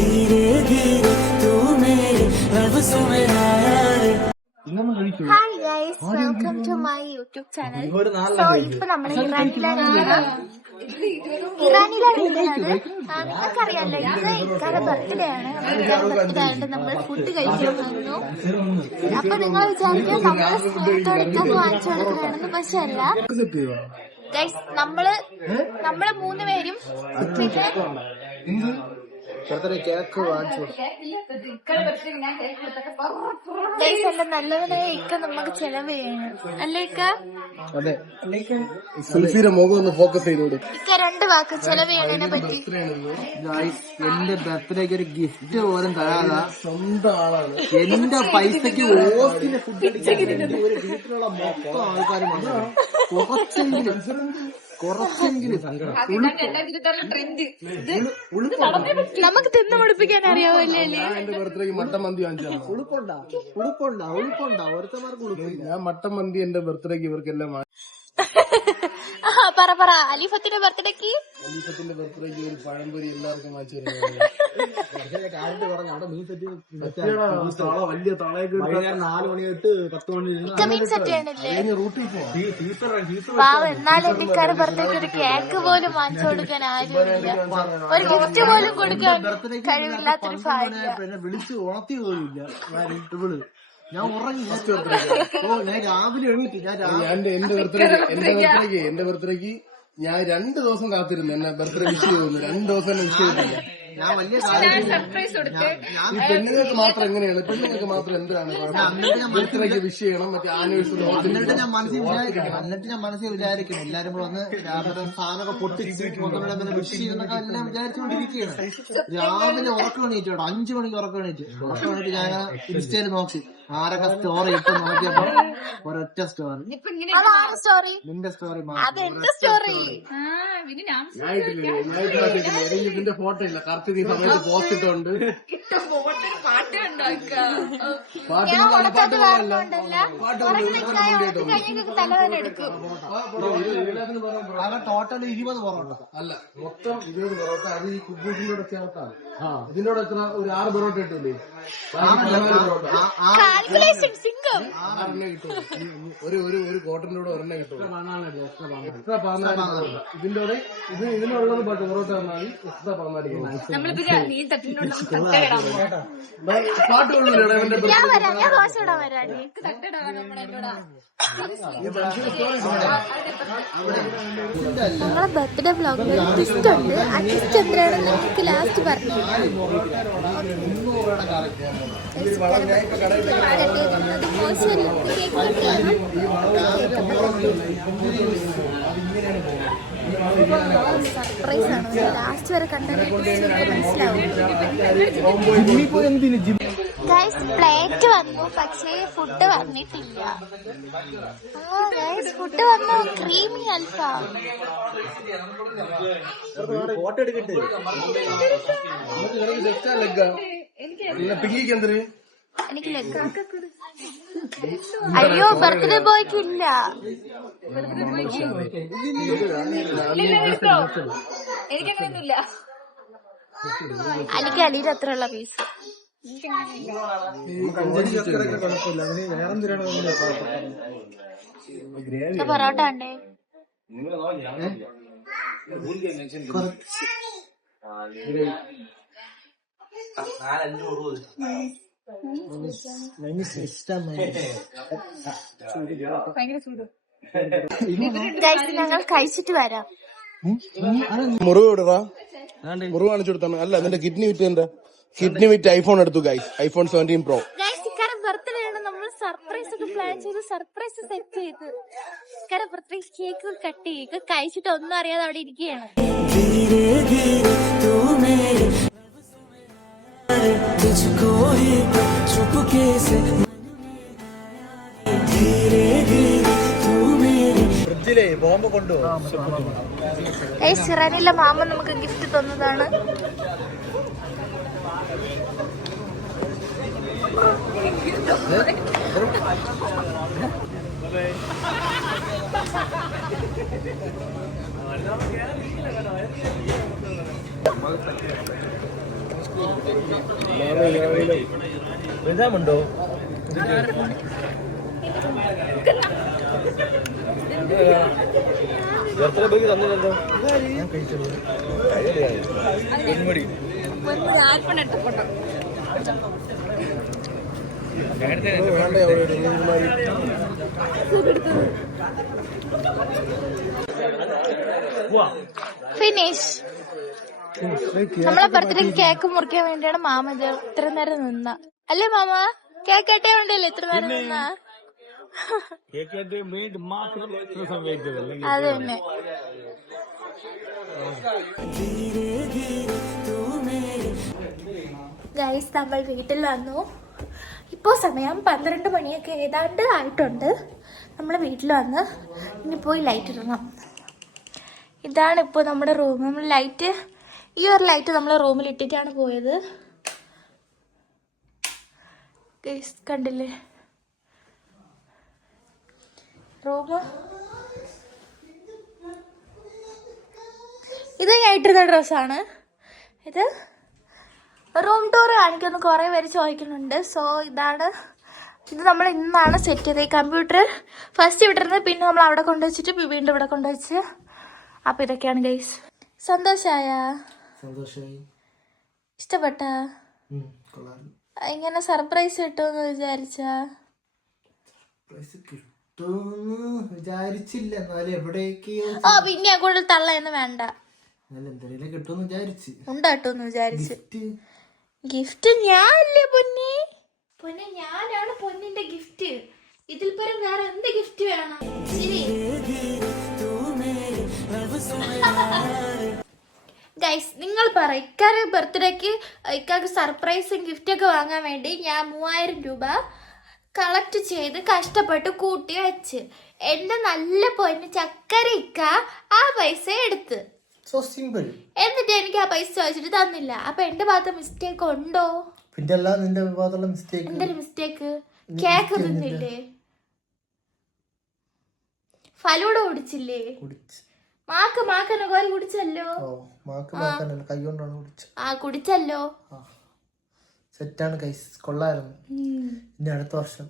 धीरे धीरे तू मेरे लफ्ज़ों में आया रे. Hi guys, welcome to my YouTube channel. So ഇപ്പൊ നമ്മൾ ഇറാനിലാണ് നിങ്ങൾക്കറിയാലോ, ഇത് ഇക്കാരുടെ ബർത്ത്ഡേ ആണ്. ബർത്ത്ഡേ ആയതുകൊണ്ട് നമ്മൾ ഫുഡ് കഴിക്കാൻ വന്നു. അപ്പൊ നിങ്ങൾ വിചാരിക്കും നമ്മൾ സ്നേഹത്തോടൊക്കെ വാങ്ങിച്ചു കൊടുക്കുകയാണെന്ന്. പക്ഷെ അല്ല ഗൈസ്, നമ്മള് 3 പേരും കേക്ക് വാങ്ങിച്ചു ഗൈസ് എല്ലാം നല്ലതിനായ ഇക്ക നമുക്ക് ചെലവ് ചെയ്യണം അല്ലേ ഇക്ക? അതെ, സുൽഫിയുടെ മുഖം ഒന്ന് ഫോക്കസ് ചെയ്തോട്. ഇക്ക 2 വാക്ക് ചെലവ് ചെയ്യണതിനെ പറ്റി. എന്റെ ബർത്ത്ഡേക്ക് ഒരു ഗിഫ്റ്റ് പോലും തരാതാ സ്വന്തം ആളാണ്. എന്റെ പൈസക്ക് ഓസ്റ്റിന് ഫുഡ് ഒരു വീട്ടിലുള്ള മൊത്തം ആൾക്കാരും കുറച്ചെങ്കിലും നമുക്ക് തിന്നു പഠിപ്പിക്കാൻ അറിയാവല്ലേ? എന്റെ ബർത്ത്ഡേക്ക് മട്ടൻ മന്തി വാങ്ങിച്ചാൽ ഉളുപ്പുണ്ടാ ഒരുത്തമാർക്ക് ഉളുപ്പില്ല. ഞാൻ മട്ടൻ മന്തി എന്റെ ബർത്ത്ഡേക്ക് ഇവർക്കെല്ലാം പറ അലിഫത്തിന്റെ ബർത്ത്ഡേക്ക് ഒരു പഴംപൊരി എല്ലാവർക്കും വാങ്ങിച്ചു വലിയ തളയൊക്കെ 4 മണി തൊട്ട് 10 മണി റൂട്ടിൽ പാവം. എന്നാലും എന്റെ ബർത്ത്ഡേക്ക് ഒരു കേക്ക് പോലും വാങ്ങിച്ചു കൊടുക്കാൻ ആരുമില്ല, ഒരു ഗിഫ്റ്റ് പോലും കൊടുക്കാൻ കഴിവില്ലാത്തൊരു ഭാര്യ. വിളിച്ച് ഉണർത്തി പോലില്ല. ഞാൻ ഉറങ്ങി. ഞാൻ രാവിലെ എണീറ്റ്. എന്റെ ബർത്ത്ഡേക്ക് ഞാൻ 2 ദിവസം കാത്തിരുന്നു. എന്നെ ബർത്ത്ഡേ വിഷ് ചെയ്തു. 2 ദിവസം വിഷ് ചെയ്തില്ല. ഞാൻ വലിയ ഈ പെണ്ണുങ്ങൾക്ക് മാത്രം എങ്ങനെയാണ്? പെണ്ണുങ്ങൾക്ക് മാത്രം എന്താണ് ബർത്ത്ഡേക്ക് വിഷ് ചെയ്യണം, മറ്റേ ആനിവേഴ്സറി. എന്നിട്ട് ഞാൻ മനസ്സിൽ വിചാരിക്കണം എല്ലാരും കൂടെ ഒന്ന് സാധനമൊക്കെ പൊട്ടിച്ച് വിഷ് ചെയ്യുന്നൊക്കെ എല്ലാം വിചാരിച്ചുകൊണ്ടിരിക്കുകയാണ്. രാവിലെ ഉറക്കം എണീറ്റോട്ടോ, 5 മണിക്ക് ഉറക്കം എണീറ്റ് ഞാൻ ഇൻസ്റ്റയിൽ നോക്കി ആരൊക്കെ സ്റ്റോറി ഇട്ട് നോക്കിയപ്പോ ഒരൊറ്റ സ്റ്റോറി. നിന്റെ സ്റ്റോറി ഇതിന്റെ ഫോട്ടോ ഇല്ല. കറക്റ്റ് ഈ സമയത്ത് പോസ്റ്റ് ഇട്ടുണ്ട്. ടോട്ടൽ 20 പൊറോട്ട അല്ല, മൊത്തം 20 പൊറോട്ട. അത് ഈ കുബൂസിന്റെ കൂടെ ചേർത്താണ്. ഇതിന്റെ കൂടെ എത്ര ഒരു 6 പൊറോട്ട ഇട്ടില്ലേ? ഒരു കോട്ടന്റെ കൂടെ 1 കിട്ടും. എക്സ്ട്രാ 14. ഇതിന്റെ ഇതിനുള്ളത് പൊറോട്ട തന്നാൽ എക്സ്ട്രാ 14. പാട്ട് കൊള്ളില്ല എന്റെ നമ്മളെ ബർത്ത്ഡേ വ്ലോഗിൽ ഒരു ട്വിസ്റ്റ് ഉണ്ട്. ആ ട്വിസ്റ്റ് എന്താണെന്ന് നമുക്ക് ലാസ്റ്റ് പറഞ്ഞു. സർപ്രൈസ് ആണ്. ലാസ്റ്റ് വരെ കണ്ടാൽ മനസ്സിലാവും. ഗൈസ് പ്ലേറ്റ് വന്നു, പക്ഷേ ഫുഡ് വന്നിട്ടില്ല. ഗൈസ് ഫുഡ് വന്നു, ക്രീമി അൽഫാം. എനിക്ക് ലെഗ്. അയ്യോ, ബർത്ത്ഡേ ബോയ്ക്ക് ഇല്ല. എനിക്കങ്ങനെയൊന്നുമില്ല. എനിക്ക് അലിയുടെ അത്ര ഉള്ള പീസ്. പൊറോട്ട ഉണ്ടേ? ഞങ്ങൾ കഴിച്ചിട്ട് വരാം. മുറിവ് വിടറാ, മുറിവ് കാണിച്ചു കൊടുത്താണ്. അല്ല, നിന്റെ കിഡ്നി വിറ്റ് എന്താ? കിഡ്നി വിറ്റ് ഐഫോൺ എടുത്തു ഗൈസ്. IPhone 17 Pro. ബർത്ത്ഡേ ആണ്, നമ്മൾ സർപ്രൈസ് ഒക്കെ പ്ലാൻ ചെയ്ത് സർപ്രൈസ് സെറ്റ് ചെയ്ത് ബർത്ത്ഡേ കേക്ക് കട്ട് ചെയ്ത് കഴിച്ചിട്ട് ഒന്നും അറിയാതെ അവിടെ ഇരിക്കുകയാണ്. ബോംബ് കൊണ്ടുപോകും. സിറാനിലെ മാമ നമുക്ക് ഗിഫ്റ്റ് തന്നതാണ്. ബദാമുണ്ടോ? ബർത്ത്ഡേ ബേക്ക് തന്നില്ലല്ലോ. ഞാൻ കഴിച്ചത് പൊന്മുടി. ഫിനിഷ്. നമ്മളെ ബർത്ത്ഡേക്ക് കേക്ക് മുറിക്കാൻ വേണ്ടിയാണ് മാമ ഇത്ര നേരം നിന്ന. അല്ലേ മാമ? കേക്ക് കെട്ടേ ഉണ്ടല്ലോ ഇത്ര നേരം നിന്ന. അത് തന്നെ. ഗൈസ് നമ്മൾ വീട്ടിൽ വന്നു. ഇപ്പോൾ സമയം 12 മണിയൊക്കെ ഏതാണ്ട് ആയിട്ടുണ്ട്. നമ്മൾ വീട്ടിൽ വന്ന് ഇനി പോയി ലൈറ്റ് ഇടണം. ഇതാണ് ഇപ്പോൾ നമ്മുടെ റൂം. നമ്മൾ ലൈറ്റ്, ഈ ഒരു ലൈറ്റ് നമ്മൾ റൂമിൽ ഇട്ടിട്ടാണ് പോയത്. ഗൈസ് കണ്ടില്ലേ റൂം? ഇത് ഞാൻ ഇട്ടിരുന്ന ഡ്രസ്സാണ്. ഇത് റൂം ടൂർ കാണിക്കുന്ന കുറേ പേര് ചോദിക്കുന്നുണ്ട്. സോ ഇതാണ്. ഇത് നമ്മൾ ഇന്നാണ് സെറ്റ് ചെയ്തത്. ഈ കമ്പ്യൂട്ടർ ഫസ്റ്റ് ഇവിട്ടിരുന്നത്, പിന്നെ നമ്മൾ അവിടെ കൊണ്ടുവച്ചിട്ട് വീണ്ടും ഇവിടെ കൊണ്ടുവച്ച്. അപ്പം ഇതൊക്കെയാണ് ഗൈസ്. സന്തോഷമായ? ഇഷ്ടപ്പെട്ട? ഇങ്ങനെ സർപ്രൈസ് കിട്ടുമെന്ന് വിചാരിച്ചാ? വിചാരിച്ചില്ല. എന്നാലും എവിടേക്ക് പിന്നെ കൂടുതൽ തള്ളയൊന്നും വേണ്ട. കിട്ടുമെന്ന് വിചാരിച്ചു. ഉണ്ടാട്ടോന്ന് വിചാരിച്ച്. ഗിഫ്റ്റ് ഞാനല്ലേ പൊന്നെ? പൊന്നെ ഞാനാണ് പൊന്നിന്റെ ഗിഫ്റ്റ്. ഇതിൽ പരം വേറെ എന്ത് ഗിഫ്റ്റ് വേണം? ശരി ഗൈസ്, നിങ്ങൾ പറ, ഇക്കാരുടെ ബർത്ത്ഡേക്ക് ഇക്കാർക്ക് സർപ്രൈസും ഗിഫ്റ്റൊക്കെ വാങ്ങാൻ വേണ്ടി ഞാൻ 3000 രൂപ കളക്ട് ചെയ്ത് കഷ്ടപ്പെട്ട് കൂട്ടി വെച്ച് എന്റെ നല്ല പൊന്ന് ചക്കര ഇക്ക ആ പൈസ എടുത്ത്. എന്നിട്ട് എനിക്ക് ആ പൈസ ചോദിച്ചിട്ട് തന്നില്ല. അപ്പൊ എന്റെ ഭാഗത്ത് മിസ്റ്റേക്ക് ഉണ്ടോ? എന്തൊരു മിസ്റ്റേക്ക്? കേക്ക് തിന്നില്ലേ? ഫലൂട കുടിച്ചില്ലേ? മാക്കനെ കോരി കുടിച്ചല്ലോ. കുടിച്ചല്ലോ. സെറ്റാണ് ഗൈസ്, കൊള്ളായിരുന്നു. ഇനി അടുത്ത വർഷം